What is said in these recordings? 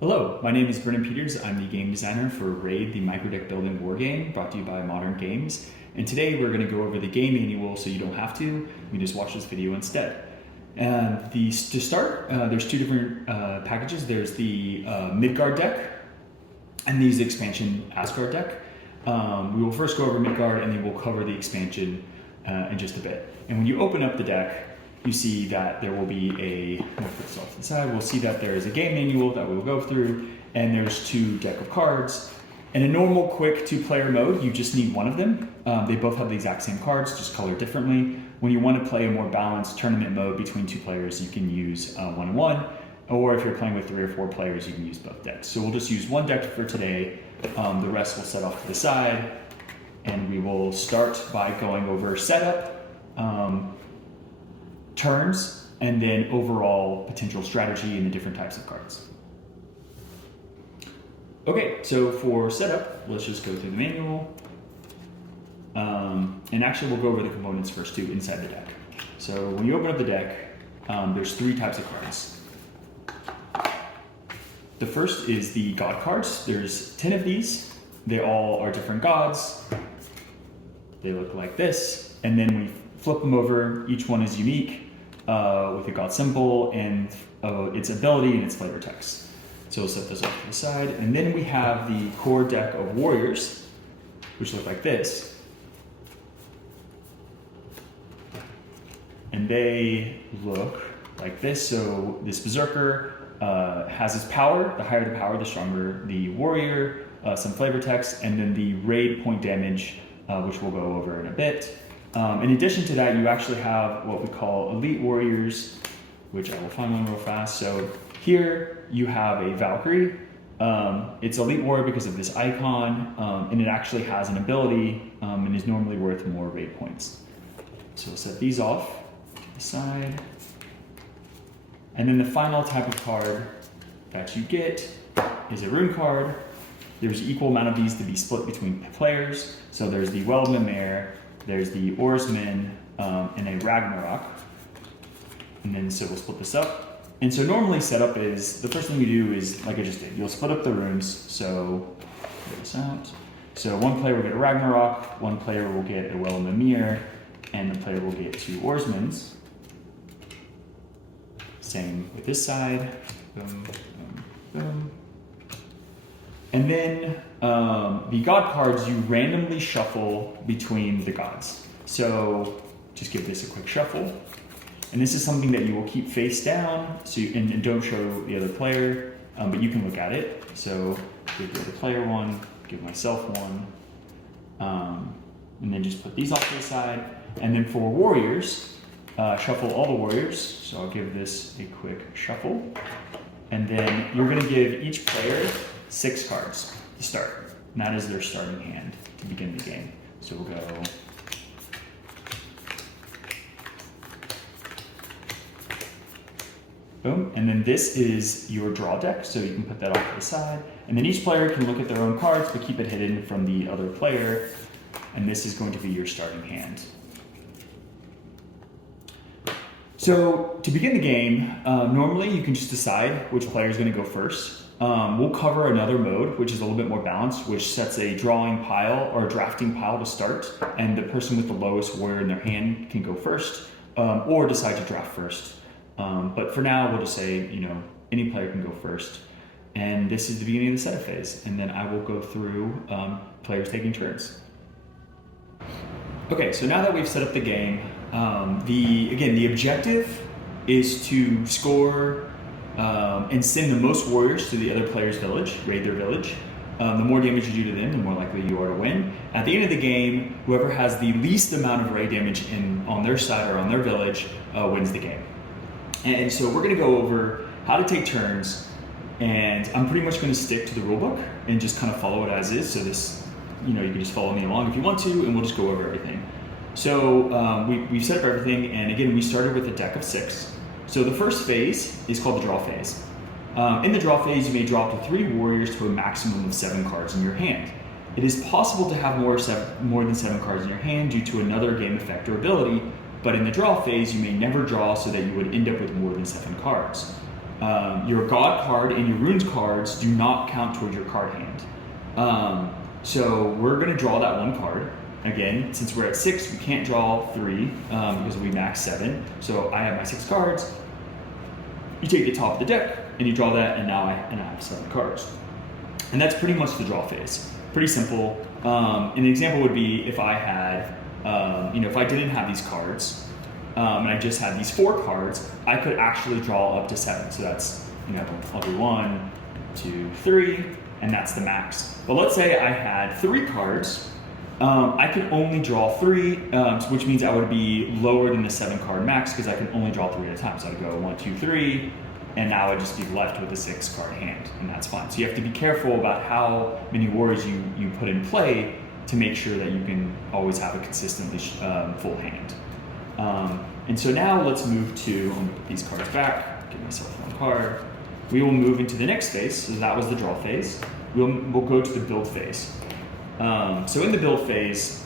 Hello, my name is Brennan Peters. I'm the game designer for Raid, the microdeck building war game brought to you by Modern Games. And today we're going to go over the game manual so you don't have to. You can just watch this video instead. And to start, there's two different packages. There's the Midgard deck and the expansion Asgard deck. We will first go over Midgard and then we'll cover the expansion in just a bit. And when you open up the deck, you see that there will be I'm gonna put this off to the side, we'll see that there is a game manual that we'll go through, and there's two deck of cards. In a normal, quick two-player mode, you just need one of them. They both have the exact same cards, just colored differently. When you want to play a more balanced tournament mode between two players, you can use 1-1, or if you're playing with 3 or 4 players, you can use both decks. So we'll just use one deck for today. The rest we'll set off to the side, and we will start by going over setup, turns, and then overall potential strategy and the different types of cards. Okay, so for setup, let's just go through the manual. And actually we'll go over the components first too inside the deck. So when you open up the deck, there's 3 types of cards. The first is the god cards. There's 10 of these. They all are different gods. They look like this. And then we flip them over. Each one is unique. With a god symbol and its ability and its flavor text. So we'll set those off to the side. And then we have the core deck of warriors, which look like this. And they look like this. So this berserker has its power. The higher the power, the stronger the warrior, some flavor text, and then the raid point damage, which we'll go over in a bit. In addition to that, you actually have what we call elite warriors, which I will find one real fast. So here you have a Valkyrie. It's elite warrior because of this icon, and it actually has an ability and is normally worth more raid points. So we'll set these off to the side. And then the final type of card that you get is a rune card. There's an equal amount of these to be split between players. So there's the Mimir, there's the Oarsmen, and a Ragnarok. And then so we'll split this up. And so normally setup is, the first thing you do is, like I just did, you'll split up the runes. So, clear this out. So one player will get a Ragnarok, one player will get a Mimir, and the player will get 2 Oarsmen's. Same with this side. Boom, boom, boom. And then the god cards, you randomly shuffle between the gods. So just give this a quick shuffle. And this is something that you will keep face down, so and don't show the other player, but you can look at it. So give the other player one, give myself one, and then just put these off to the side. And then for warriors, shuffle all the warriors. So I'll give this a quick shuffle. And then you're gonna give each player 6 cards to start. And that is their starting hand to begin the game. So we'll go boom. And then this is your draw deck, so you can put that off to the side. And then each player can look at their own cards, but keep it hidden from the other player. And this is going to be your starting hand. So to begin the game, normally you can just decide which player is going to go first. We'll cover another mode, which is a little bit more balanced, which sets a drawing pile or a drafting pile to start, and the person with the lowest warrior in their hand can go first, or decide to draft first. But for now, we'll just say, any player can go first. And this is the beginning of the setup phase, and then I will go through players taking turns. Okay, so now that we've set up the game, the objective is to score and send the most warriors to the other player's village, raid their village. The more damage you do to them, the more likely you are to win. At the end of the game, whoever has the least amount of raid damage on their side or on their village wins the game. And so we're going to go over how to take turns, and I'm pretty much going to stick to the rulebook and just kind of follow it as is. So this, you can just follow me along if you want to, and we'll just go over everything. So we've set up everything, and again, we started with a deck of 6. So the first phase is called the draw phase. In the draw phase, you may draw up to 3 warriors to a maximum of 7 cards in your hand. It is possible to have more than 7 cards in your hand due to another game effect or ability, but in the draw phase, you may never draw so that you would end up with more than 7 cards. Your god card and your runes cards do not count towards your card hand. So we're going to draw that one card. Again, since we're at 6, we can't draw 3 because we max 7. So I have my 6 cards. You take the top of the deck and you draw that, and now I have 7 cards. And that's pretty much the draw phase. Pretty simple. An example would be if I had, if I didn't have these cards and I just had these 4 cards, I could actually draw up to 7. So that's, I'll do 1, 2, 3, and that's the max. But let's say I had 3 cards. I can only draw 3, which means I would be lower than the 7 card max because I can only draw 3 at a time. So I'd go 1, 2, 3, and now I'd just be left with a 6 card hand, and that's fine. So you have to be careful about how many warriors you put in play to make sure that you can always have a consistently full hand. And so now let's move to, I'm gonna put these cards back, give myself 1 card. We will move into the next phase, so that was the draw phase. We'll go to the build phase. So in the build phase,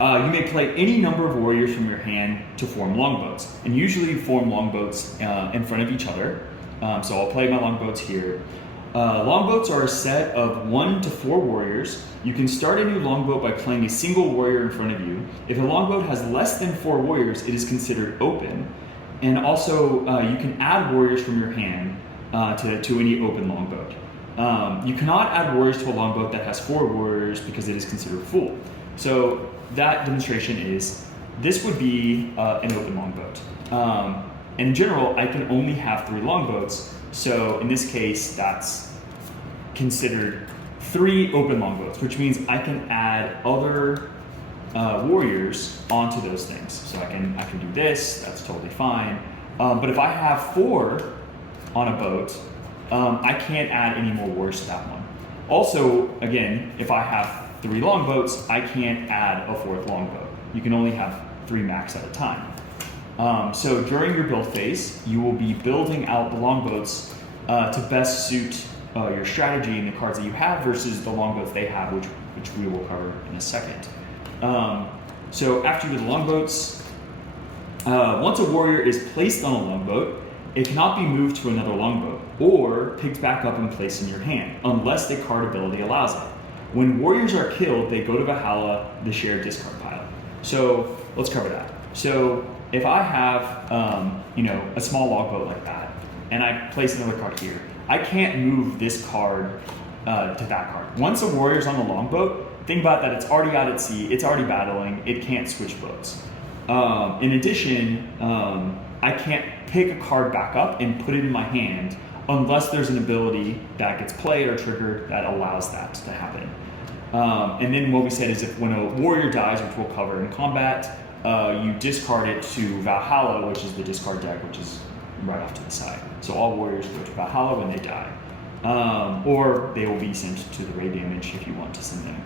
you may play any number of warriors from your hand to form longboats, and usually form longboats in front of each other. So I'll play my longboats here. Longboats are a set of 1 to 4 warriors. You can start a new longboat by playing a single warrior in front of you. If a longboat has less than 4 warriors, it is considered open. And also, you can add warriors from your hand to any open longboat. You cannot add warriors to a longboat that has 4 warriors because it is considered full. So that demonstration is, this would be an open longboat. In general, I can only have 3 longboats. So in this case, that's considered 3 open longboats, which means I can add other warriors onto those things. So I can do this, that's totally fine. But if I have 4 on a boat, I can't add any more warriors to that one. Also, again, if I have 3 longboats, I can't add a 4th longboat. You can only have 3 max at a time. So during your build phase, you will be building out the longboats to best suit your strategy and the cards that you have versus the longboats they have, which we will cover in a second. So after you do the longboats, once a warrior is placed on a longboat, it cannot be moved to another longboat or picked back up and placed in your hand unless the card ability allows it. When warriors are killed, they go to Valhalla, the shared discard pile. So let's cover that. So if I have a small longboat like that, and I place another card here, I can't move this card to that card. Once a warrior's on the longboat, think about that, it's already out at sea, it's already battling, it can't switch boats. In addition, I can't pick a card back up and put it in my hand unless there's an ability that gets played or triggered that allows that to happen. And then what we said is when a warrior dies, which we'll cover in combat, you discard it to Valhalla, which is the discard deck, which is right off to the side. So all warriors go to Valhalla when they die. Or they will be sent to the raid damage if you want to send them.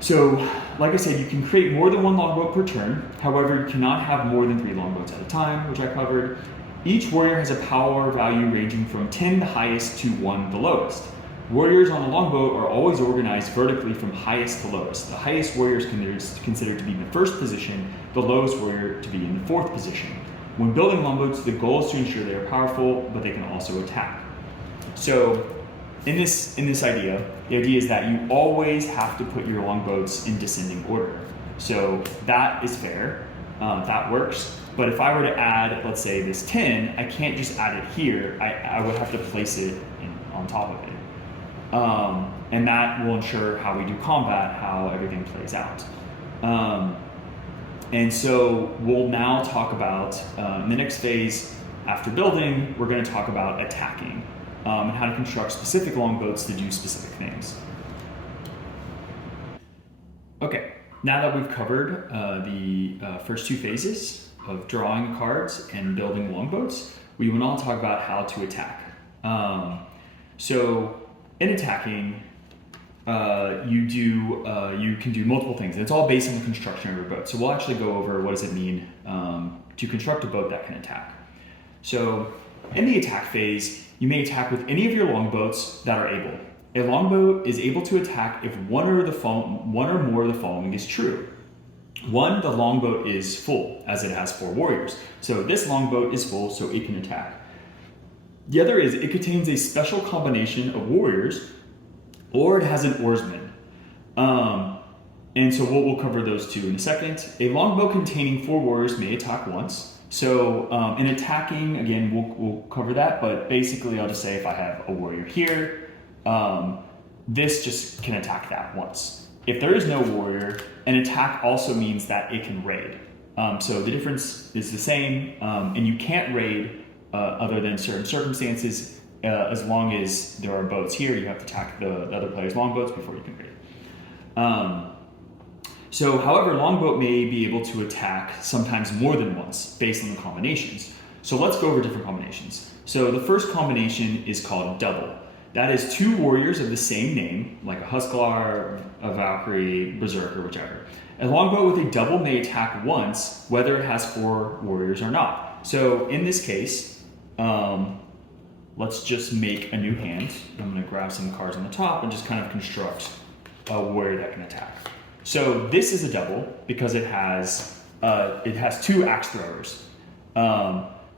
So, like I said, you can create more than 1 longboat per turn. However, you cannot have more than 3 longboats at a time, which I covered. Each warrior has a power value ranging from 10 the highest to 1 the lowest. Warriors on a longboat are always organized vertically from highest to lowest. The highest warrior is considered to be in the 1st position, the lowest warrior to be in the 4th position. When building longboats, the goal is to ensure they are powerful, but they can also attack. So, in this idea, the idea is that you always have to put your longboats in descending order. So that is fair, that works. But if I were to add, let's say this 10, I can't just add it here, I would have to place it on top of it. And that will ensure how we do combat, how everything plays out. And so we'll now talk about, in the next phase, after building, we're going to talk about attacking. And how to construct specific longboats to do specific things. Okay, now that we've covered the first 2 phases of drawing cards and building longboats, we will now talk about how to attack. So in attacking, you can do multiple things. It's all based on the construction of your boat. So we'll actually go over what does it mean to construct a boat that can attack. So in the attack phase, you may attack with any of your longboats that are able. A longboat is able to attack if one or more of the following is true. One, the longboat is full, as it has 4 warriors. So this longboat is full, so it can attack. The other is it contains a special combination of warriors, or it has an oarsman. And so we'll cover those two in a second. A longboat containing 4 warriors may attack once. So in attacking, again, we'll cover that, but basically I'll just say if I have a warrior here, this just can attack that once. If there is no warrior, an attack also means that it can raid. So the difference is the same, and you can't raid other than certain circumstances. As long as there are boats here, you have to attack the other player's longboats before you can raid. So, however, longboat may be able to attack sometimes more than once based on the combinations. So let's go over different combinations. So the first combination is called double. That is 2 warriors of the same name, like a Husklar, a Valkyrie, Berserker, whichever. A longboat with a double may attack once, whether it has 4 warriors or not. So in this case, let's just make a new hand. I'm going to grab some cards on the top and just kind of construct a warrior that can attack. So this is a double because it has 2 axe throwers.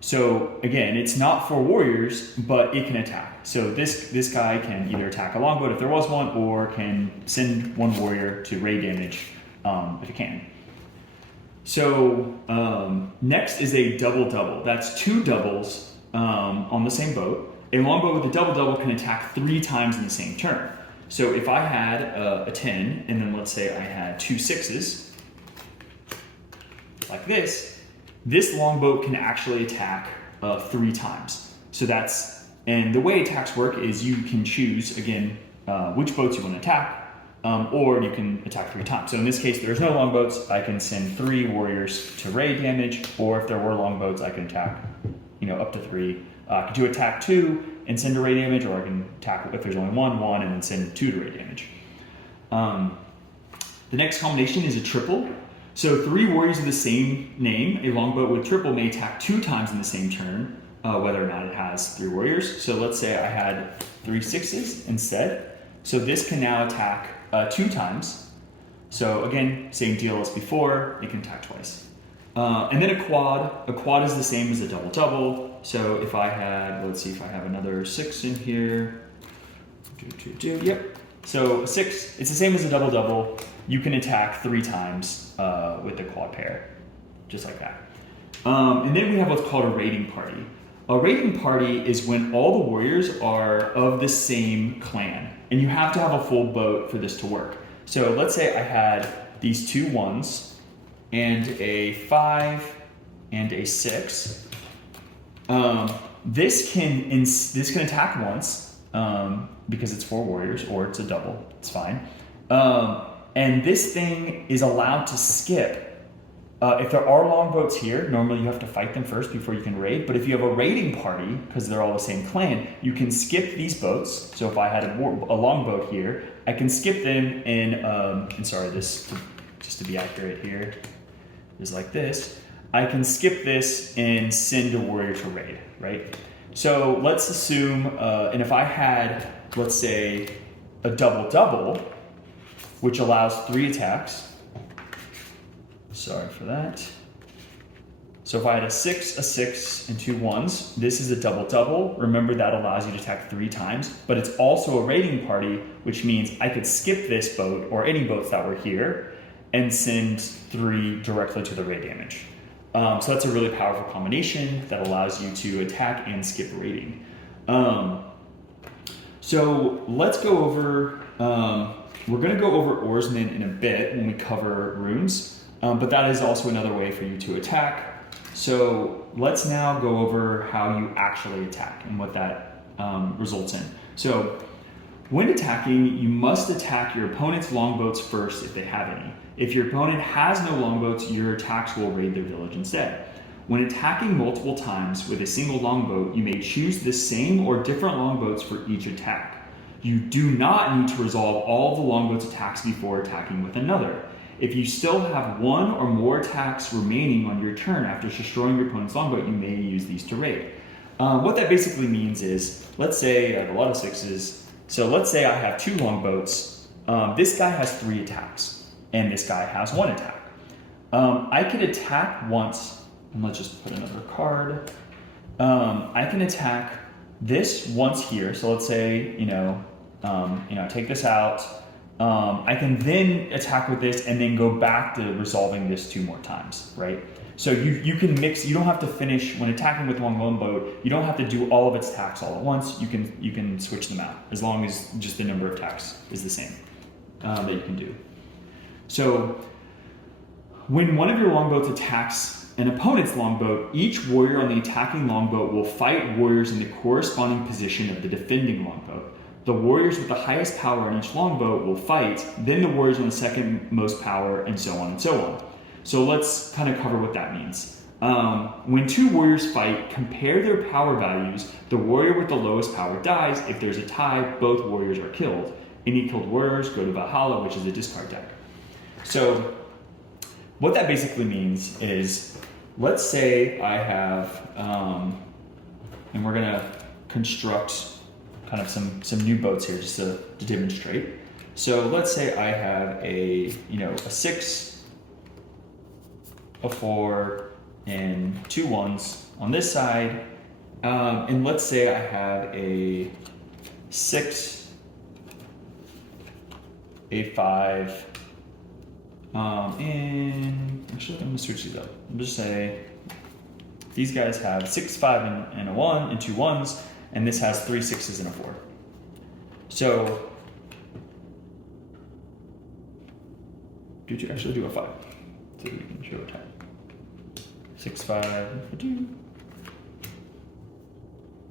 So again, it's not 4 warriors, but it can attack. So this guy can either attack a longboat if there was one, or can send 1 warrior to raid damage if it can. So next is a double-double. That's 2 doubles on the same boat. A longboat with a double-double can attack 3 times in the same turn. So if I had a 10, and then let's say I had 2 6s, like this longboat can actually attack 3 times. So and the way attacks work is you can choose, again, which boats you want to attack, or you can attack 3 times. So in this case, there's no longboats, I can send 3 warriors to raid damage, or if there were longboats, I can attack, up to 3. I can do attack 2 and send a raid damage, or I can attack, if there's only 1, and then send 2 to raid damage. The next combination is a triple. So 3 warriors of the same name, a longboat with triple may attack 2 times in the same turn, whether or not it has 3 warriors. So let's say I had 3 6s instead. So this can now attack 2 times. So again, same deal as before, it can attack twice. And then a quad is the same as a double-double. So if I had, let's see if I have another 6 in here. Yep. So a 6, it's the same as a double-double. You can attack 3 times with the quad pair, just like that. And then we have what's called a raiding party. A raiding party is when all the warriors are of the same clan, and you have to have a full boat for this to work. So let's say I had these 2 1s and a 5 and a 6. This can attack once because it's 4 warriors, or it's a double. It's fine. And this thing is allowed to skip. If there are longboats here, normally you have to fight them first before you can raid. But if you have a raiding party, because they're all the same clan, you can skip these boats. So if I had a longboat here, I can skip them just to be accurate here, is like this. I can skip this and send a warrior to raid, right? So let's assume, and if I had, let's say, a double-double, which allows 3 attacks. Sorry for that. So if I had a 6, and 2 1s, this is a double-double. Remember, that allows you to attack 3 times, but it's also a raiding party, which means I could skip this boat, or any boats that were here, and send 3 directly to the raid damage. So that's a really powerful combination that allows you to attack and skip raiding. So let's go over, we're going to go over oarsmen in a bit when we cover runes, but that is also another way for you to attack. So let's now go over how you actually attack and what that results in. So when attacking, you must attack your opponent's longboats first if they have any. If your opponent has no longboats, your attacks will raid their village instead. When attacking multiple times with a single longboat, you may choose the same or different longboats for each attack. You do not need to resolve all the longboat's attacks before attacking with another. If you still have 1 or more attacks remaining on your turn after destroying your opponent's longboat, you may use these to raid. What that basically means is, let's say I have a lot of 6s, so let's say I have 2 longboats. This guy has 3 attacks, and this guy has 1 attack. I could attack once, and let's just put another card. I can attack this once here. So let's say, take this out. I can then attack with this and then go back to resolving this 2 more times, right? So you can mix. You don't have to finish when attacking with Longboat. You don't have to do all of its attacks all at once. You can switch them out as long as just the number of attacks is the same that you can do. So when one of your longboats attacks an opponent's longboat, each warrior on the attacking longboat will fight warriors in the corresponding position of the defending longboat. The warriors with the highest power on each longboat will fight, then the warriors on the second most power, and so on and so on. So let's kind of cover what that means. When 2 warriors fight, compare their power values. The warrior with the lowest power dies. If there's a tie, both warriors are killed. Any killed warriors go to Valhalla, which is a discard deck. So what that basically means is, let's say I have, and we're gonna construct kind of some new boats here just to demonstrate. So let's say I have a 6, a 4, and 2 1s on this side. And let's say I have a 6, a 5, and actually I'm gonna switch these up. I'm just say these guys have 6, 5, and a 1, and 2 1s, and this has 3 6s and a 4. So did you actually do a 5? So we can show a 10. 6, 5, for 2.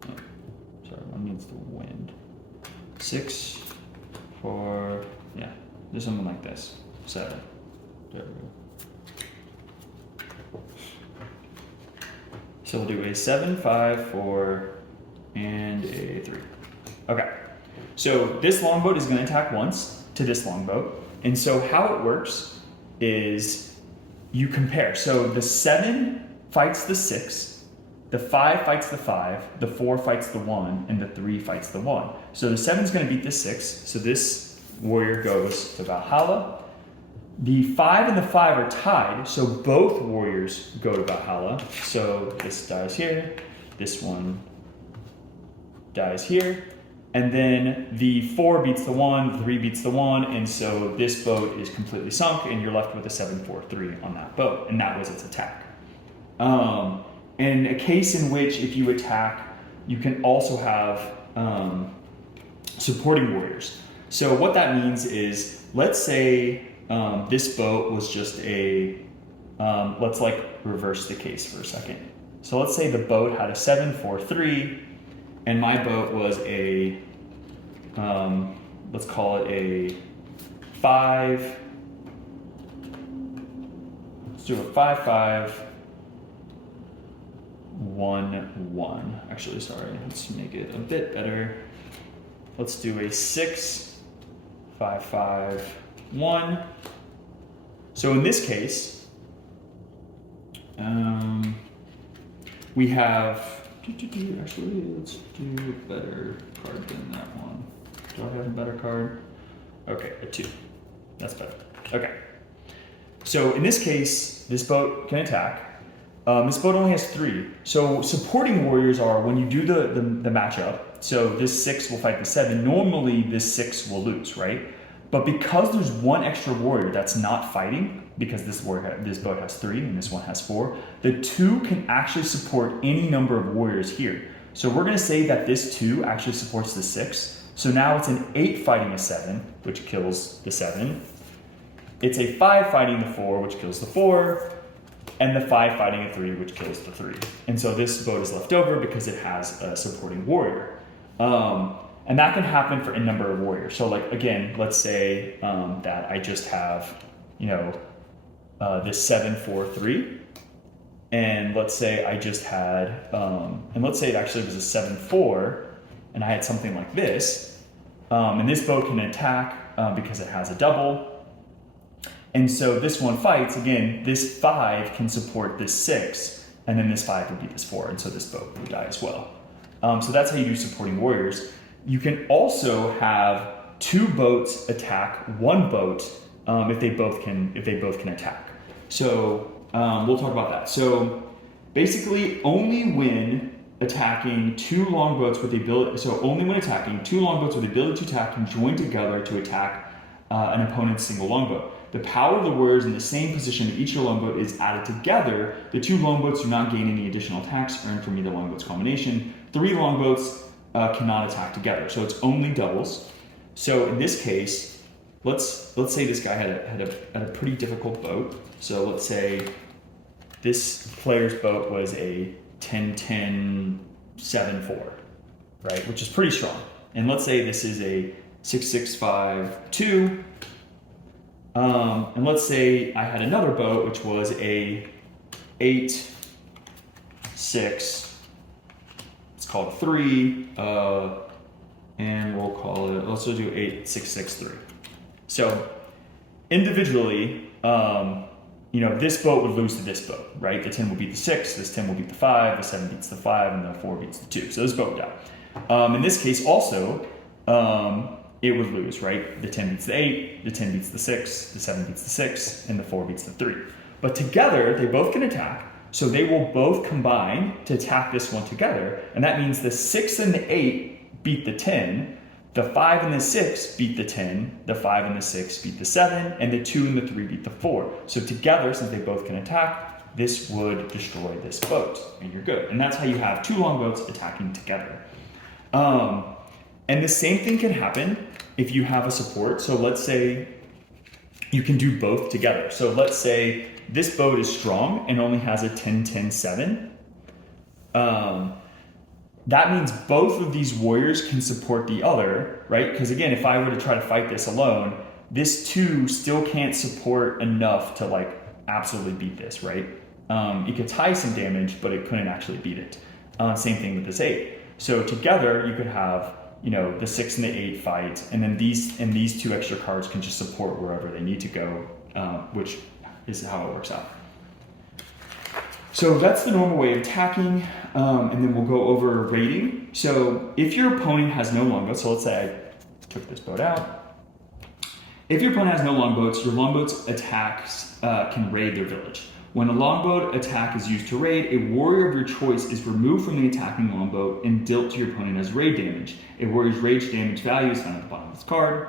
Oh, sorry, one needs the wind. 6, 4, yeah, do something like this. 7. There we go. So we'll do a 7, 5, 4, and a 3. Okay, so this longboat is going to attack once to this longboat. And so how it works is you compare. So the 7 fights the 6, the 5 fights the 5, the 4 fights the 1, and the 3 fights the 1. So the 7 is going to beat the 6, so this warrior goes to Valhalla. The 5 and the 5 are tied, so both warriors go to Valhalla. So this dies here, this one dies here, and then the 4 beats the 1, the 3 beats the 1, and so this boat is completely sunk, and you're left with a 7, 4, 3 on that boat, and that was its attack. In a case in which if you attack, you can also have supporting warriors. So what that means is, let's say this boat was just a, let's reverse the case for a second. So let's say the boat had a 7, 4, 3, and my boat was a, let's call it a 5, let's do a 5, 5, 1, 1. Actually, sorry, let's make it a bit better. Let's do a 6, 5, 5, 1. So in this case, we have, actually, let's do a better card than that one. Do I have a better card? Okay, a 2. That's better. Okay. So in this case, this boat can attack. This boat only has 3. So supporting warriors are when you do the matchup. So this 6 will fight the 7. Normally this 6 will lose, right? But because there's one extra warrior that's not fighting, because this boat has 3 and this one has 4, the 2 can actually support any number of warriors here. So we're going to say that this 2 actually supports the 6. So now it's an 8 fighting a 7, which kills the 7. It's a 5 fighting the 4, which kills the 4. And the 5 fighting a 3, which kills the 3. And so this boat is left over because it has a supporting warrior. And that can happen for a number of warriors. So again, let's say that I just have, this 7, 4, 3. And let's say I just had, and let's say it actually was a 7, 4, and I had something like this. And this boat can attack because it has a double. And so this one fights, again, this 5 can support this 6, and then this 5 would beat this 4, and so this boat would die as well. So that's how you do supporting warriors. You can also have 2 boats attack 1 boat if they both can attack. So we'll talk about that. So basically, only when attacking two longboats with the ability, so only when attacking two longboats with the ability to attack can join together to attack an opponent's single longboat. The power of the warriors in the same position that each longboat is added together. The two longboats do not gain any additional attacks earned from either longboat's combination. Three longboats cannot attack together, so it's only doubles. So in this case, let's say this guy had a pretty difficult boat. So let's say this player's boat was a 10-10-7-4, right, which is pretty strong. And let's say this is a 6-6-5-2. And let's say I had another boat, which was a 8-6, let's call it 3, and we'll call it, let's do 8-6-6-3. So individually, this boat would lose to this boat, right? The 10 will beat the 6, this 10 will beat the 5, the 7 beats the 5, and the 4 beats the 2. So this boat would die. In this case also, it would lose, right? The 10 beats the 8, the 10 beats the 6, the 7 beats the 6, and the 4 beats the 3. But together, they both can attack, so they will both combine to attack this one together, and that means the 6 and the 8 beat the 10, the 5 and the 6 beat the 10, the 5 and the 6 beat the 7, and the 2 and the 3 beat the 4. So together, since they both can attack, this would destroy this boat, and you're good. And that's how you have two longboats attacking together. And the same thing can happen if you have a support. So let's say you can do both together. So let's say this boat is strong and only has a 10-10-7. That means both of these warriors can support the other, right? Because again, if I were to try to fight this alone, this 2 still can't support enough to like absolutely beat this, right? It could tie some damage, but it couldn't actually beat it. Same thing with this 8. So together you could have, the 6 and the 8 fight, and then these 2 extra cards can just support wherever they need to go, which is how it works out. So that's the normal way of attacking, and then we'll go over raiding. So if your opponent has no longboats, so let's say I took this boat out. If your opponent has no longboats, your longboat's attacks can raid their village. When a longboat attack is used to raid, a warrior of your choice is removed from the attacking longboat and dealt to your opponent as raid damage. A warrior's rage damage value is found at the bottom of this card,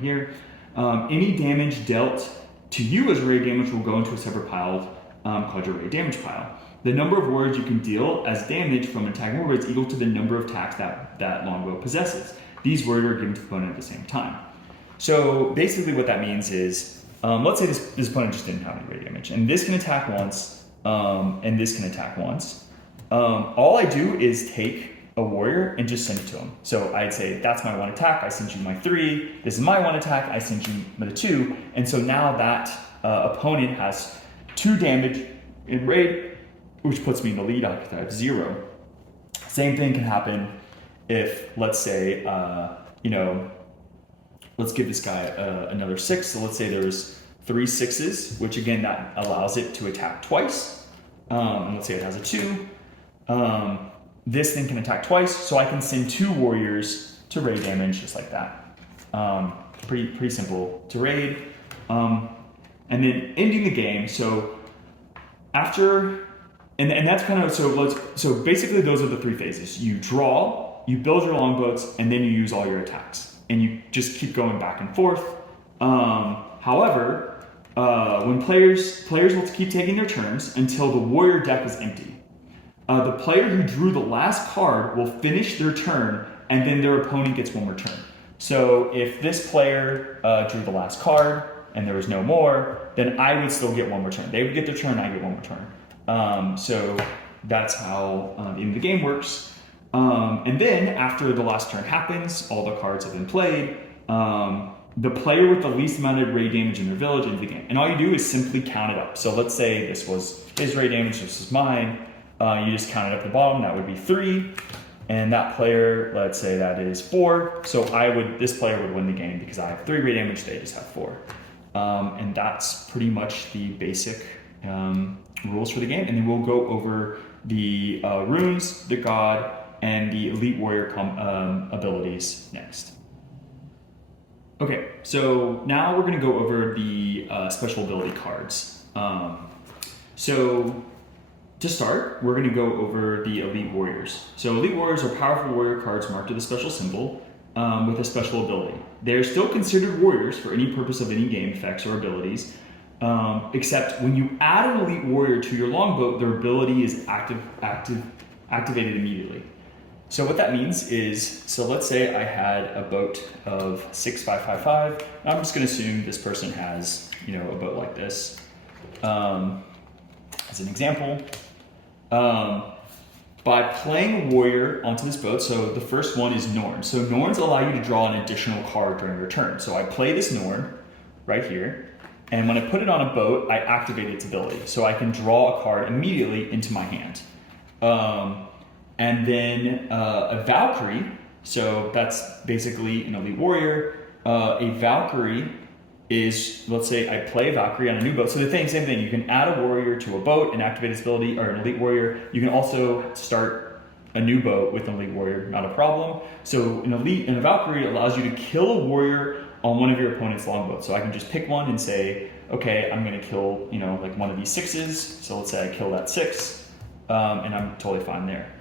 here. Any damage dealt to you as raid damage will go into a separate pile called your raid damage pile. The number of warriors you can deal as damage from an attacking warrior is equal to the number of attacks that longboat possesses. These warriors are given to the opponent at the same time. So basically what that means is, let's say this opponent just didn't have any raid damage, and this can attack once, and this can attack once. All I do is take a warrior and just send it to him. So I'd say, that's my 1 attack, I send you my 3. This is my 1 attack, I send you the 2. And so now that opponent has 2 damage in raid, which puts me in the lead. I have 0. Same thing can happen if, let's say, let's give this guy another 6. So let's say there's 3 6s, which again, that allows it to attack twice. And let's say it has a 2. This thing can attack twice, so I can send 2 warriors to raid damage just like that. Pretty simple to raid. And then ending the game. So after, and that's kind of, so basically those are the 3 phases. You draw, you build your longboats, and then you use all your attacks. And you just keep going back and forth. However, when players will keep taking their turns until the warrior deck is empty. The player who drew the last card will finish their turn, and then their opponent gets 1 more turn. So if this player drew the last card and there was no more, then I would still get 1 more turn. They would get their turn, I get 1 more turn. So that's how the end of the game works. And then after the last turn happens, all the cards have been played. The player with the least amount of raid damage in their village ends the game. And all you do is simply count it up. So let's say this was his raid damage, this is mine. You just count it up the bottom, that would be 3. And that player, let's say that is 4. So this player would win the game because I have 3 raid damage, they just have 4. And that's pretty much the basic rules for the game. And then we'll go over the runes, the god, and the elite warrior abilities next. Okay, so now we're going to go over the special ability cards. So to start, we're going to go over the Elite Warriors. So Elite Warriors are powerful warrior cards marked with a special symbol with a special ability. They're still considered warriors for any purpose of any game effects or abilities, except when you add an Elite Warrior to your Longboat, their ability is activated immediately. So what that means is, so let's say I had a boat of 6,555. I'm just going to assume this person has, a boat like this. As an example, by playing a warrior onto this boat, so the first one is Norn. So Norns allow you to draw an additional card during your turn. So I play this Norn right here, and when I put it on a boat, I activate its ability. So I can draw a card immediately into my hand. And then a Valkyrie, so that's basically an Elite Warrior. A Valkyrie is, let's say I play a Valkyrie on a new boat. So the same thing, you can add a warrior to a boat and activate its ability, or an Elite Warrior. You can also start a new boat with an Elite Warrior, not a problem. So an a Valkyrie allows you to kill a warrior on one of your opponent's longboats. So I can just pick one and say, okay, I'm gonna kill, like one of these 6s. So let's say I kill that 6, and I'm totally fine there.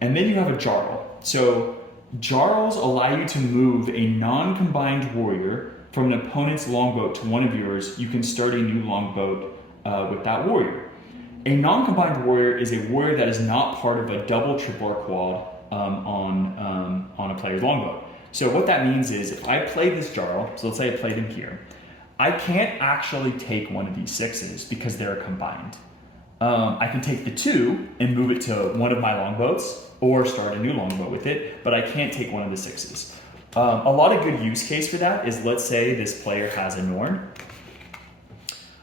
And then you have a Jarl. So Jarls allow you to move a non-combined warrior from an opponent's longboat to one of yours. You can start a new longboat with that warrior. A non-combined warrior is a warrior that is not part of a double, triple, or quad on a player's longboat. So what that means is if I play this Jarl, so let's say I played him here, I can't actually take one of these 6s because they're combined. I can take the 2 and move it to one of my longboats or start a new longboat with it, but I can't take one of the 6s. A lot of good use case for that is, let's say this player has a Norn.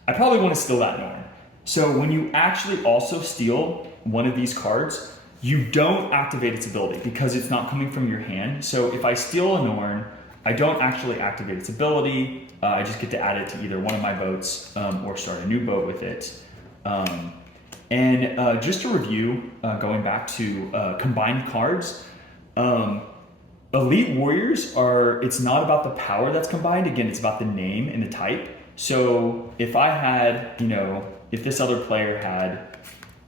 I probably want to steal that Norn. So when you actually also steal one of these cards, you don't activate its ability because it's not coming from your hand. So if I steal a Norn, I don't actually activate its ability. I just get to add it to either one of my boats or start a new boat with it. And just to review, going back to combined cards, Elite Warriors it's not about the power that's combined. Again, it's about the name and the type. So if I had, if this other player had,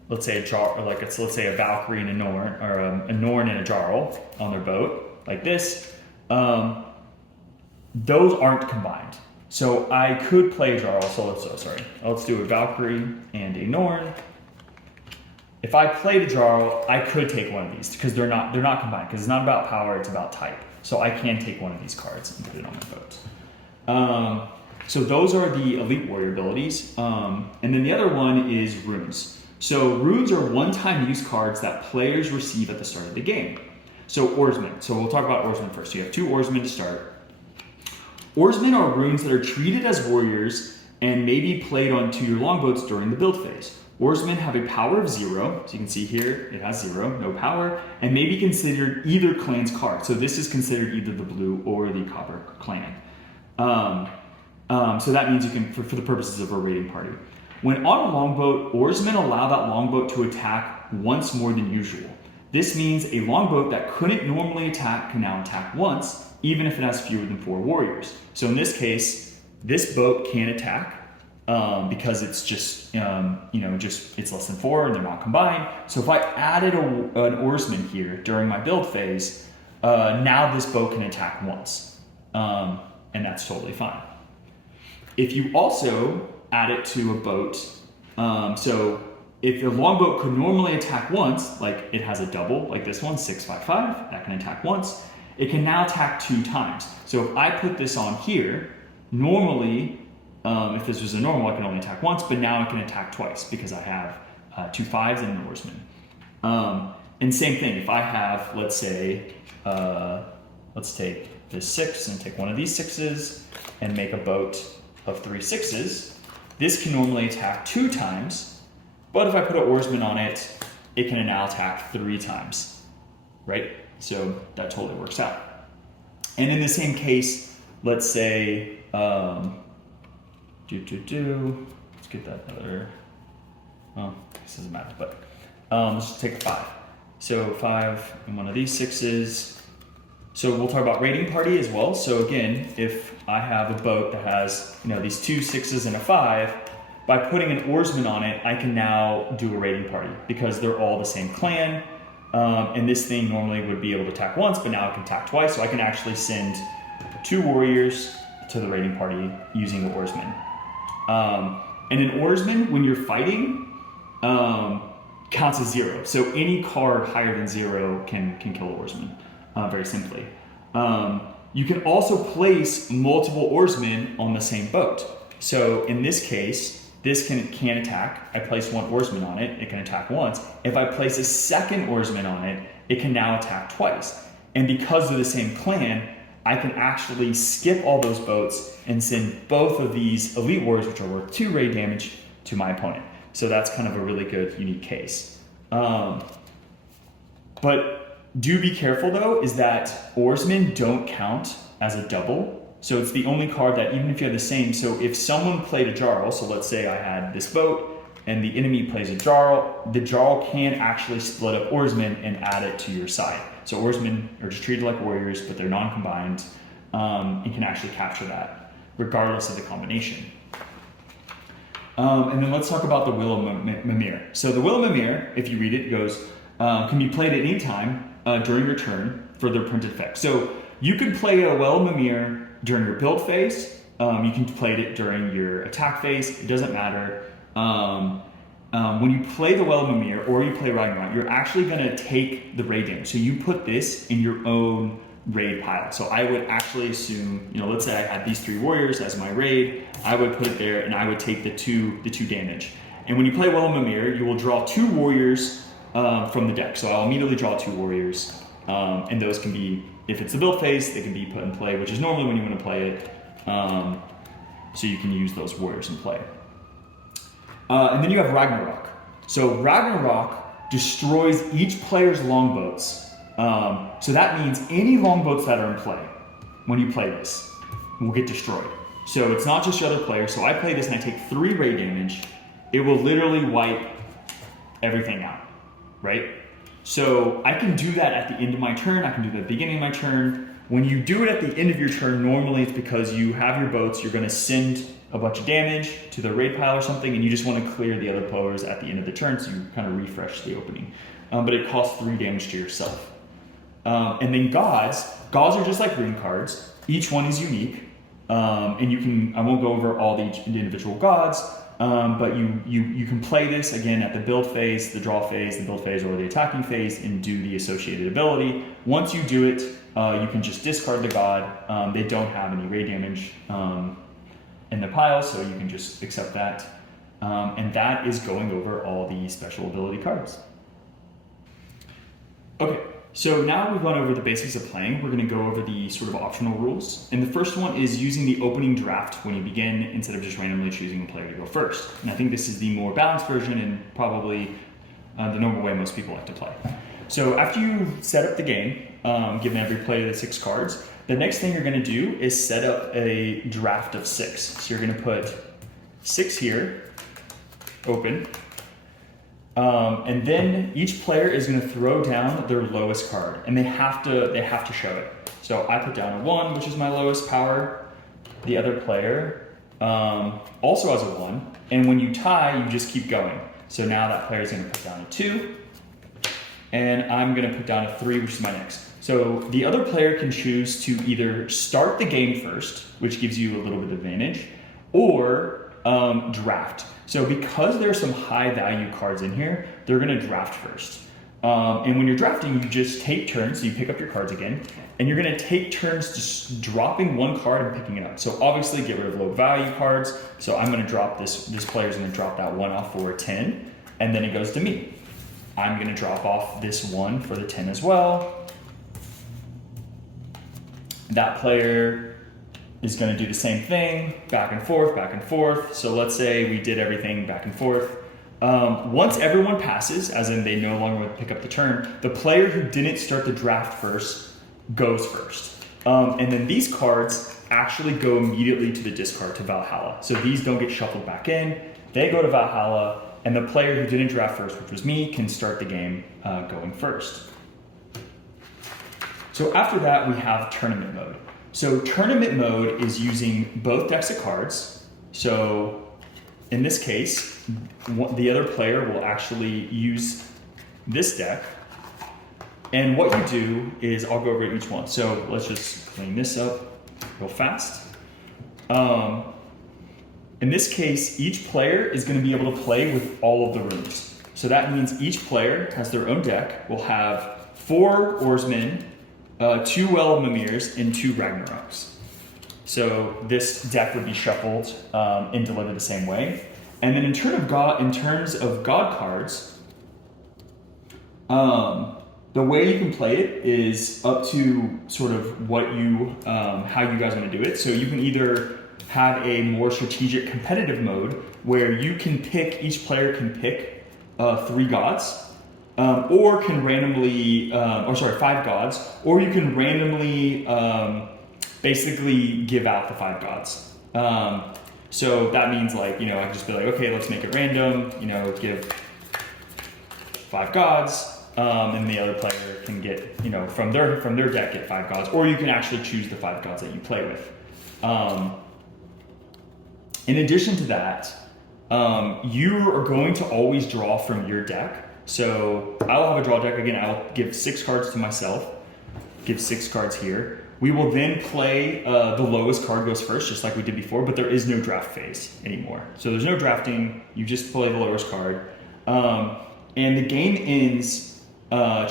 let's say let's say a Valkyrie and a Norn, or a Norn and a Jarl on their boat, like this, those aren't combined. So I could play Jarl, let's do a Valkyrie and a Norn. If I played a Jarl, I could take one of these because they're not combined, because it's not about power, it's about type. So I can take one of these cards and put it on my boat. So those are the Elite Warrior abilities. And then the other one is Runes. So Runes are one-time use cards that players receive at the start of the game. So Oarsmen. So we'll talk about Oarsmen first. You have 2 Oarsmen to start. Oarsmen are runes that are treated as warriors and may be played onto your longboats during the build phase. Oarsmen have a power of 0, so you can see here it has 0, no power, and may be considered either clan's card. So this is considered either the blue or the copper clan. So that means you can, for the purposes of a raiding party. When on a longboat, oarsmen allow that longboat to attack once more than usual. This means a longboat that couldn't normally attack can now attack once, even if it has fewer than 4 warriors. So in this case, this boat can attack because it's just, it's less than 4 and they're not combined. So if I added an oarsman here during my build phase, now this boat can attack once, and that's totally fine. If you also add it to a boat, so if the longboat could normally attack once, like it has a double, like this one, 655, that can attack once, it can now attack 2 times. So if I put this on here, normally, if this was a normal, I can only attack once, but now I can attack twice because I have 2 5s and an oarsman. And same thing, if I have, let's say, let's take this 6 and take one of these 6s and make a boat of 3 6s, this can normally attack 2 times, but if I put an oarsman on it, it can now attack 3 times, right? So that totally works out. And in the same case, let's say, let's get that other, well, this doesn't matter, but let's just take a 5. So 5 and one of these 6s. So we'll talk about raiding party as well. So again, if I have a boat that has, these 2 6s and a 5, by putting an Oarsman on it, I can now do a raiding party because they're all the same clan. And this thing normally would be able to attack once, but now it can attack twice. So I can actually send 2 warriors to the raiding party using the Oarsman. And an Oarsman, when you're fighting, counts as 0. So any card higher than 0 can kill an Oarsman, very simply. You can also place multiple Oarsmen on the same boat. So in this case, this can attack. I place 1 Oarsman on it, it can attack once. If I place a second Oarsman on it, it can now attack twice. And because they're the same clan, I can actually skip all those boats and send both of these elite warriors, which are worth 2 raid damage, to my opponent. So that's kind of a really good, unique case. But do be careful though, is that Oarsmen don't count as a double. So it's the only card that even if you have the same, so if someone played a Jarl, so let's say I had this boat and the enemy plays a Jarl, the Jarl can actually split up Oarsmen and add it to your side. So Oarsmen are just treated like warriors, but they're non-combined, and can actually capture that, regardless of the combination. And then let's talk about the Will of Mimir. So the Will of Mimir, if you read it, goes, can be played at any time during your turn for their printed effect. So you can play a Will of Mimir during your build phase. You can play it during your attack phase. It doesn't matter. When you play the Well of Mimir or you play Ragnarok, you're actually going to take the raid damage. So you put this in your own raid pile. So I would actually assume, let's say I had these 3 warriors as my raid, I would put it there and I would take the two damage. And when you play Well of Mimir, you will draw 2 warriors from the deck. So I'll immediately draw 2 warriors, and those can be, if it's the build phase, they can be put in play, which is normally when you want to play it. So you can use those warriors in play. And then you have Ragnarok. So Ragnarok destroys each player's longboats. So that means any longboats that are in play when you play this will get destroyed. So it's not just your other player. So I play this and I take 3 raid damage. It will literally wipe everything out, right? So I can do that at the end of my turn. I can do that at the beginning of my turn. When you do it at the end of your turn, normally it's because you have your boats, you're going to send a bunch of damage to the raid pile or something, and you just want to clear the other players at the end of the turn, so you kind of refresh the opening. But it costs 3 damage to yourself. And then gods are just like rune cards. Each one is unique, and I won't go over all the individual gods, but you can play this again at the build phase, the draw phase, the build phase, or the attacking phase, and do the associated ability. Once you do it, you can just discard the god. They don't have any raid damage in the pile, so you can just accept that. And that is going over all the special ability cards. Okay, so now we've gone over the basics of playing. We're going to go over the sort of optional rules. And the first one is using the opening draft when you begin instead of just randomly choosing a player to go first. And I think this is the more balanced version and probably the normal way most people like to play. So after you set up the game, given every player the 6 cards, the next thing you're going to do is set up a draft of 6. So you're going to put 6 here, open, and then each player is going to throw down their lowest card, and they have to show it. So I put down a 1, which is my lowest power. The other player also has a 1, and when you tie, you just keep going. So now that player is going to put down a 2, and I'm going to put down a 3, which is my next. So the other player can choose to either start the game first, which gives you a little bit of advantage, or draft. So because there's some high value cards in here, they're going to draft first. And when you're drafting, you just take turns. So you pick up your cards again, and you're going to take turns just dropping 1 card and picking it up. So obviously get rid of low value cards. So I'm going to drop this player's going to drop that 1 off for a 10, and then it goes to me. I'm going to drop off this 1 for the 10 as well. That player is going to do the same thing, back and forth, back and forth. So let's say we did everything back and forth. Once everyone passes, as in they no longer pick up the turn, the player who didn't start the draft first goes first. And then these cards actually go immediately to the discard, to Valhalla. So these don't get shuffled back in. They go to Valhalla, and the player who didn't draft first, which was me, can start the game going first. So after that, we have tournament mode. So tournament mode is using both decks of cards. So in this case, the other player will actually use this deck. And what you do is, I'll go over each one. So let's just clean this up real fast. In this case, each player is going to be able to play with all of the runes. So that means each player has their own deck, will have 4 Oarsmen, 2 Well of Mimirs, and 2 Ragnaroks. So this deck would be shuffled and delivered the same way. And then in terms of God cards, the way you can play it is up to sort of what you, how you guys want to do it. So you can either have a more strategic competitive mode where you can pick, each player can pick 3 gods, or can randomly, 5 gods, or you can randomly basically give out the 5 gods. So that means, like, I can just be like, okay, let's make it random, give 5 gods. And the other player can get, from their deck, get 5 gods, or you can actually choose the 5 gods that you play with. In addition to that, you are going to always draw from your deck. So I'll have a draw deck. Again, I'll give 6 cards to myself, give 6 cards here. We will then play, the lowest card goes first, just like we did before, but there is no draft phase anymore. So there's no drafting, you just play the lowest card. And the game ends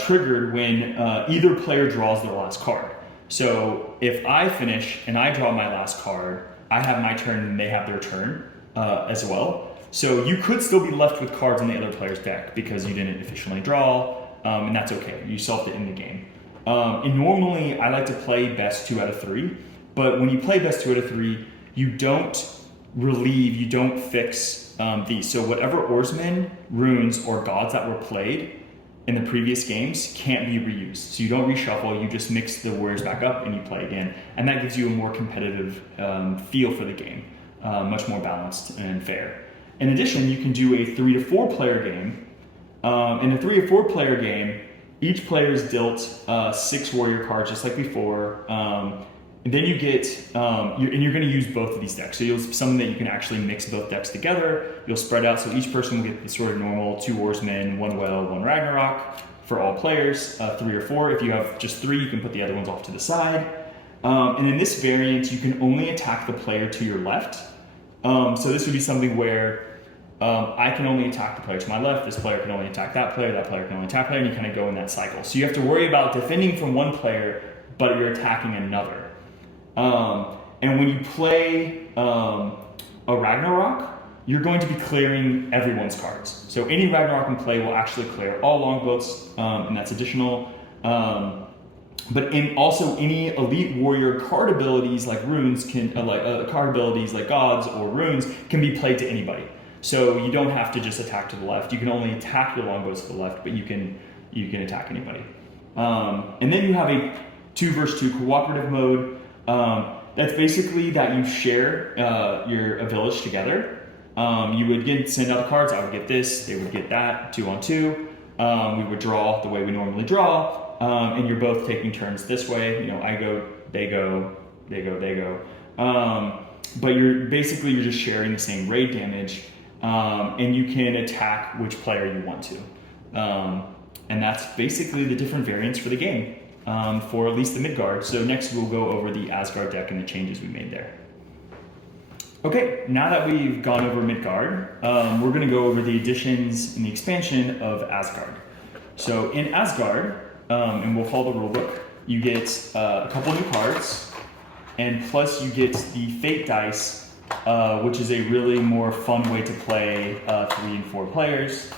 triggered when either player draws their last card. So if I finish and I draw my last card, I have my turn and they have their turn as well. So you could still be left with cards in the other player's deck because you didn't efficiently draw, and that's okay. You solved it in the game. And normally I like to play best 2 out of 3, but when you play best 2 out of 3, you don't relieve, you don't fix these. So whatever Oarsmen, runes, or gods that were played in the previous games can't be reused. So you don't reshuffle, you just mix the warriors back up and you play again. And that gives you a more competitive feel for the game, much more balanced and fair. In addition, you can do a 3 to 4 player game. In a 3 or 4 player game, each player is dealt 6 warrior cards just like before. And then you get, and you're going to use both of these decks. So you'll something that you can actually mix both decks together. You'll spread out, so each person will get the sort of normal 2 Oarsmen, 1 Well, 1 Ragnarok for all players, 3 or 4. If you have just 3, you can put the other ones off to the side. And in this variant, you can only attack the player to your left. So this would be something where I can only attack the player to my left, this player can only attack that player can only attack that player, and you kind of go in that cycle. So you have to worry about defending from one player, but you're attacking another. And when you play a Ragnarok, you're going to be clearing everyone's cards. So any Ragnarok in play will actually clear all longboats, and that's additional. But also any elite warrior card abilities like runes card abilities like gods or runes can be played to anybody. So you don't have to just attack to the left. You can only attack your longbows to the left, but you can attack anybody. And then you have a 2 versus 2 cooperative mode. That's basically that you share a village together. You would send out the cards. I would get this, they would get that, 2 on 2. We would draw the way we normally draw, and you're both taking turns this way. I go, they go, they go, they go. But you're just sharing the same raid damage, and you can attack which player you want to. And that's basically the different variants for the game. For at least the Midgard. So next we'll go over the Asgard deck and the changes we made there. Okay, now that we've gone over Midgard, we're going to go over the additions and the expansion of Asgard. So in Asgard, and we'll follow the rulebook, you get a couple new cards, and plus you get the Fate dice, which is a really more fun way to play 3 and 4 players,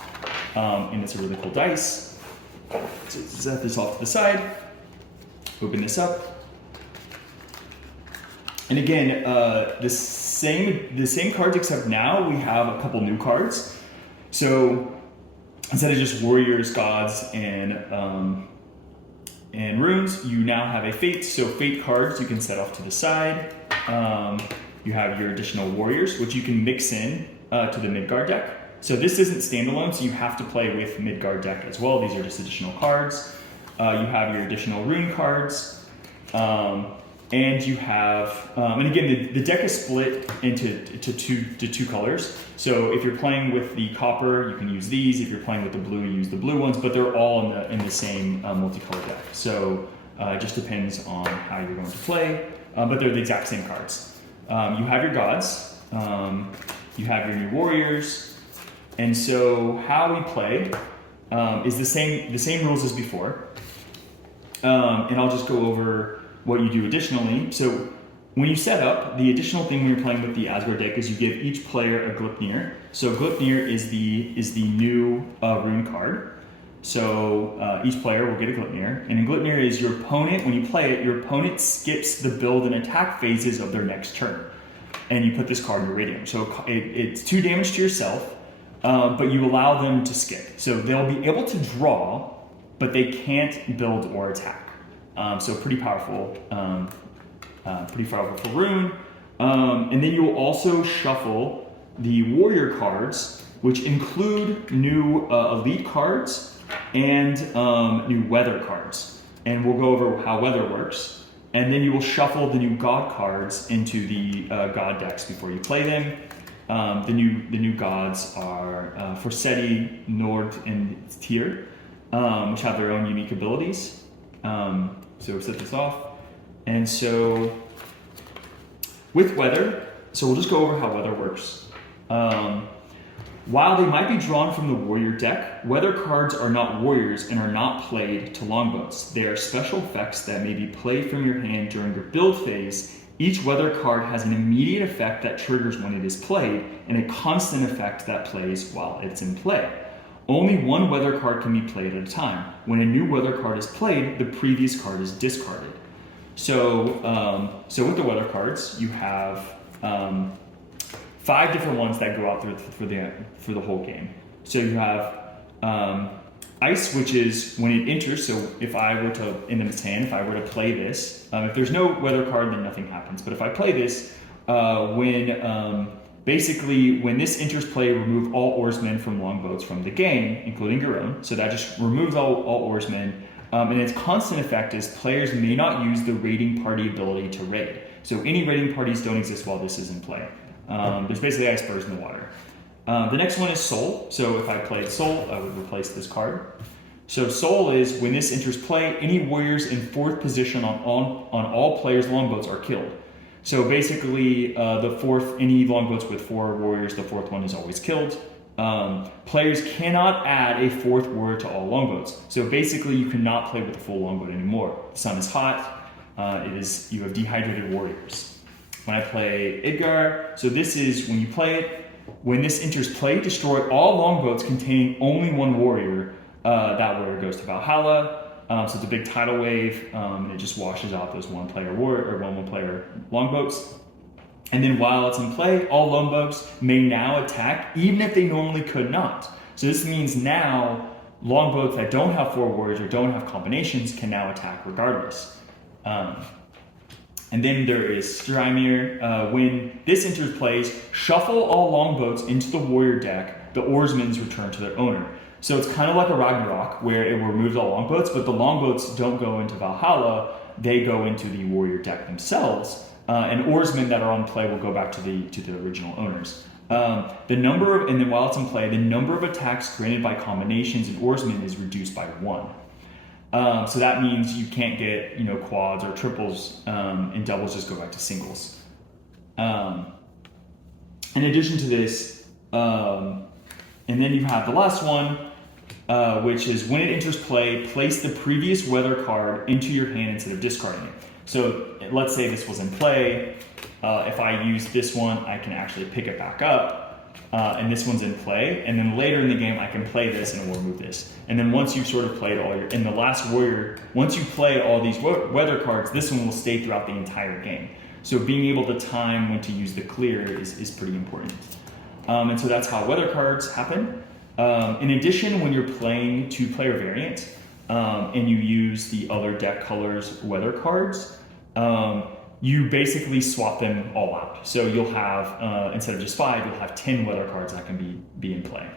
and it's a really cool dice. So set this off to the side. Open this up, and again, the same cards, except now we have a couple new cards. So instead of just warriors, gods, and runes, you now have a fate. So fate cards you can set off to the side. You have your additional warriors, which you can mix in to the Midgard deck. So this isn't standalone, so you have to play with Midgard deck as well. These are just additional cards. You have your additional rune cards, and and you have, and again, the deck is split into two colors. So if you're playing with the copper, you can use these. If you're playing with the blue, you use the blue ones. But they're all in the same multicolored deck. So it just depends on how you're going to play. But they're the exact same cards. You have your gods. You have your new warriors. And so how we play is the same rules as before. And I'll just go over what you do additionally. So when you set up, the additional thing when you're playing with the Asgard deck is you give each player a Gleipnir. So Gleipnir is the new rune card. So each player will get a Gleipnir. And in Gleipnir is your opponent, when you play it, your opponent skips the build and attack phases of their next turn. And you put this card in your radium. So it's 2 damage to yourself, but you allow them to skip. So they'll be able to draw, but they can't build or attack. So pretty powerful for rune. And then you will also shuffle the warrior cards, which include new elite cards and new weather cards. And we'll go over how weather works. And then you will shuffle the new god cards into the god decks before you play them. The new gods are Forseti, Nord, and Tyr, which have their own unique abilities. So we'll set this off. And so with weather, so we'll just go over how weather works. While they might be drawn from the warrior deck, weather cards are not warriors and are not played to longboats. They are special effects that may be played from your hand during your build phase. Each weather card has an immediate effect that triggers when it is played, and a constant effect that plays while it's in play. Only one weather card can be played at a time. When a new weather card is played, the previous card is discarded. So, so with the weather cards, you have 5 different ones that go out for the whole game. So you have ice, which is when it enters. So if I were to, in the hand, if I were to play this, if there's no weather card, then nothing happens. But if I play this, basically, when this enters play, remove all oarsmen from longboats from the game, including your own. So that just removes all oarsmen. And its constant effect is players may not use the raiding party ability to raid. So any raiding parties don't exist while this is in play. There's basically icebergs in the water. The next one is Soul. So if I played Soul, I would replace this card. So Soul is when this enters play, any warriors in 4th position on all players' longboats are killed. So basically, any longboats with 4 warriors, the 4th one is always killed. Players cannot add a 4th warrior to all longboats. So basically, you cannot play with a full longboat anymore. The sun is hot. You have dehydrated warriors. When I play Idgar, so this is when you play it. When this enters play, destroy all longboats containing only 1 warrior. That warrior goes to Valhalla. So it's a big tidal wave, and it just washes out those one-player longboats. And then while it's in play, all longboats may now attack, even if they normally could not. So this means now longboats that don't have 4 warriors or don't have combinations can now attack regardless. And then there is Strymir. When this enters plays, shuffle all longboats into the warrior deck. The oarsmen return to their owner. So it's kind of like a Ragnarok where it removes all longboats, but the longboats don't go into Valhalla, they go into the warrior deck themselves. And oarsmen that are on play will go back to the original owners. And then while it's in play, the number of attacks granted by combinations in oarsmen is reduced by 1. So that means you can't get quads or triples, and doubles just go back to singles. In addition to this, and then you have the last one, which is when it enters play, place the previous weather card into your hand instead of discarding it. So let's say this was in play. If I use this one, I can actually pick it back up, and this one's in play. And then later in the game, I can play this and it will remove this. And then once you've sort of played in the last warrior, once you play all these weather cards, this one will stay throughout the entire game. So being able to time when to use the clear is pretty important. And so that's how weather cards happen. In addition, when you're playing 2-player variant, and you use the other deck colors weather cards, you basically swap them all out. So you'll have, instead of just 5, you'll have 10 weather cards that can be in play.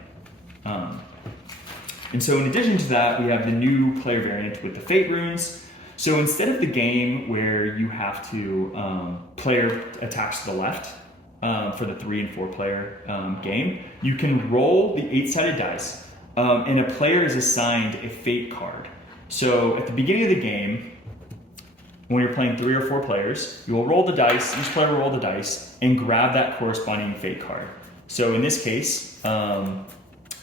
And so in addition to that, we have the new player variant with the Fate runes. So instead of the game where you have to player attacks to the left for the 3 and 4 player game, you can roll the 8-sided dice, and a player is assigned a fate card. So at the beginning of the game, when you're playing 3 or 4 players, you will roll the dice, each player will roll the dice, and grab that corresponding fate card. So in this case, I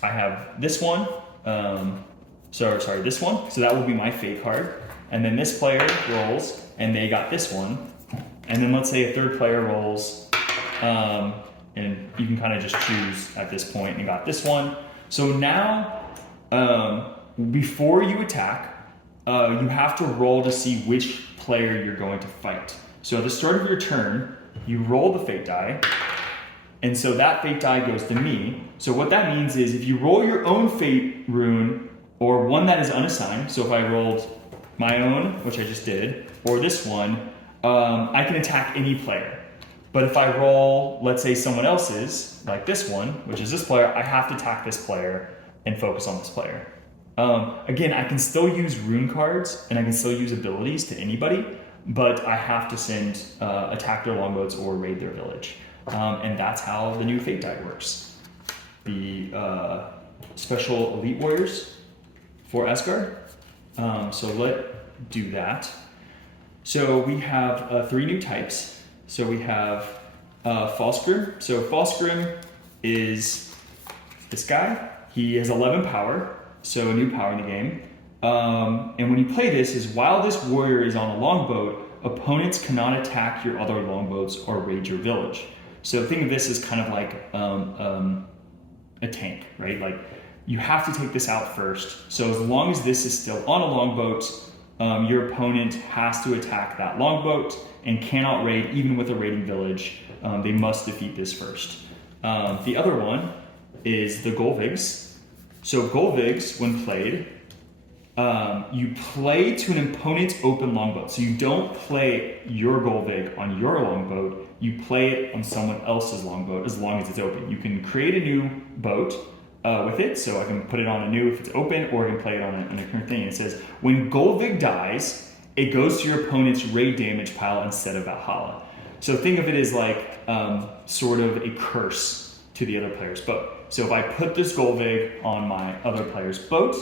have this one, this one, so that will be my fate card. And then this player rolls, and they got this one. And then let's say a third player rolls, and you can kind of just choose at this point, and got this one. So now, before you attack, you have to roll to see which player you're going to fight. So at the start of your turn, you roll the fate die, and so that fate die goes to me. So what that means is if you roll your own fate rune, or one that is unassigned, so if I rolled my own, which I just did, or this one, I can attack any player. But if I roll, let's say someone else's, like this one, which is this player, I have to attack this player and focus on this player. Again, I can still use rune cards and I can still use abilities to anybody, but I have to send attack their longboats or raid their village. And that's how the new fate die works. The special elite warriors for Asgard. So let's do that. So we have 3 new types. So we have Falskrim. So Falskrim is this guy. He has 11 power, so a new power in the game. And when you play this, is while this warrior is on a longboat, opponents cannot attack your other longboats or raid your village. So think of this as kind of like a tank, right? Like you have to take this out first. So as long as this is still on a longboat, your opponent has to attack that longboat and cannot raid even with a raiding village. They must defeat this first. The other one is the Golvigs. So Golvigs, when played, you play to an opponent's open longboat. So you don't play your Golvig on your longboat, you play it on someone else's longboat as long as it's open. You can create a new boat with it, so I can put it on a new if it's open, or I can play it on a current thing. And it says, when Golvig dies, it goes to your opponent's raid damage pile instead of Valhalla. So think of it as like sort of a curse to the other player's boat. So if I put this Golvig on my other player's boat,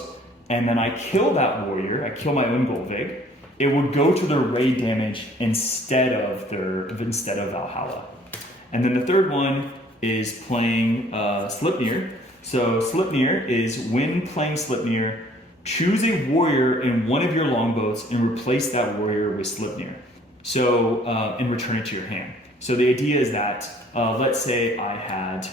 and then I kill that warrior, I kill my own Golvig, it would go to their raid damage instead of Valhalla. And then the third one is playing Sleipnir. So Sleipnir is when playing Sleipnir, choose a warrior in one of your longboats and replace that warrior with Sleipnir. So and return it to your hand. So the idea is that let's say I had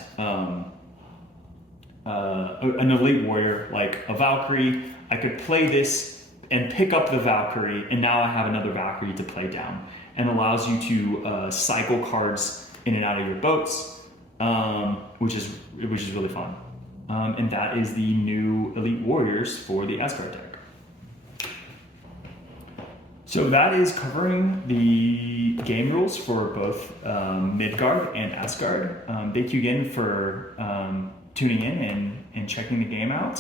an elite warrior like a Valkyrie. I could play this and pick up the Valkyrie, and now I have another Valkyrie to play down, and allows you to cycle cards in and out of your boats, which is really fun. And that is the new elite warriors for the Asgard deck. So that is covering the game rules for both Midgard and Asgard. Thank you again for tuning in and checking the game out.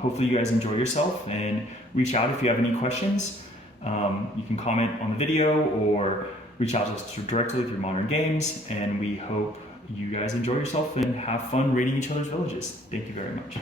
Hopefully you guys enjoy yourself, and reach out if you have any questions. You can comment on the video or reach out to us directly through Modern Games, and we hope you guys enjoy yourself and have fun raiding each other's villages. Thank you very much.